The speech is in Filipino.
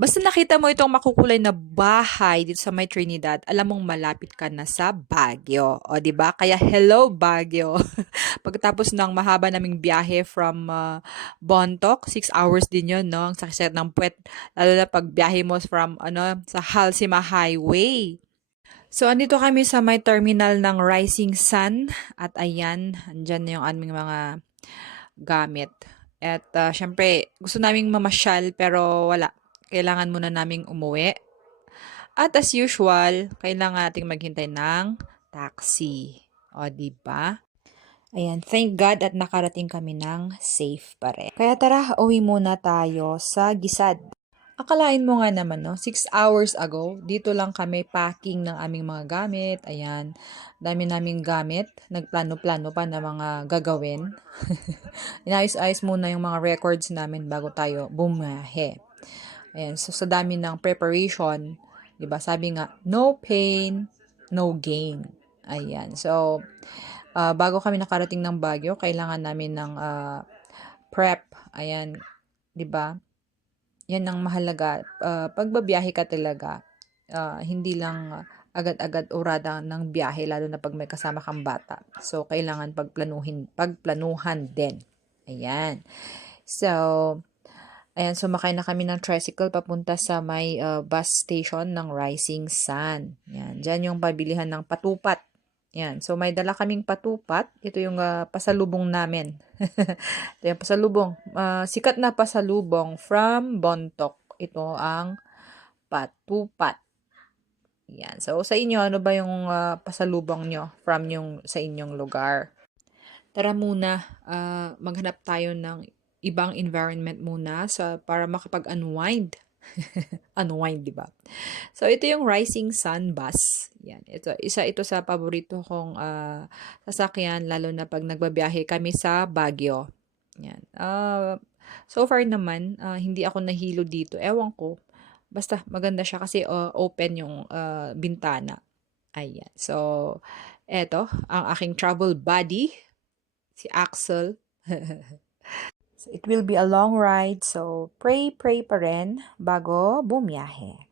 Basta nakita mo itong makukulay na bahay dito sa may Trinidad, alam mong malapit ka na sa Baguio. O, 'di ba? Kaya hello Baguio. Pagkatapos ng mahaba naming biyahe from Bontoc, 6 hours din 'yon, no? Ang sakit ng puwet, lalo na pag biyahe mo from sa Halsima Highway. So, andito kami sa may terminal ng Rising Sun at ayan, andyan na yung aming mga gamit. At syempre, gusto naming mamasyal pero wala. Kailangan muna naming umuwi. At as usual, kailangan nating maghintay ng taxi. O, di ba? Ayan, thank God at nakarating kami ng safe pa rin. Kaya tara, uwi muna tayo sa Gisad. Akalain mo nga naman, no? 6 hours ago, dito lang kami packing ng aming mga gamit. Ayan, dami naming gamit. Nagplano-plano pa na mga gagawin. Inayos-ayos muna yung mga records namin bago tayo bumahe. Ayan, so sa dami ng preparation, 'di ba? Sabi nga, no pain, no gain. Ayan. So, bago kami nakarating ng Baguio, kailangan namin ng prep. Ayan, 'di ba? Yan ang mahalaga. Pagbabiyahe ka talaga, hindi lang agad-agad urada ng biyahe, lalo na pag may kasama kang bata. So, kailangan pagplanuhan din. Ayan. So, ayan, sumakay na kami ng tricycle papunta sa may bus station ng Rising Sun. Yan, dyan yung pabilihan ng patupat. Yan, so may dala kaming patupat. Ito yung pasalubong namin. Ito yung pasalubong. Sikat na pasalubong from Bontoc. Ito ang patupat. Yan. So, sa inyo, ano ba yung pasalubong nyo from sa inyong lugar? Tara muna, maghanap tayo ng ibang environment muna para makapag-unwind. Unwind, di ba? So, ito yung Rising Sun Bus. Yan. Isa ito sa paborito kong sasakyan, lalo na pag nagbabiyahe kami sa Baguio. Yan. So far naman, hindi ako nahilo dito. Ewan ko. Basta maganda siya kasi open yung bintana. Ayan. So, eto, ang aking travel buddy, si Axel. So, it will be a long ride, so pray pa rin bago bumiyahe.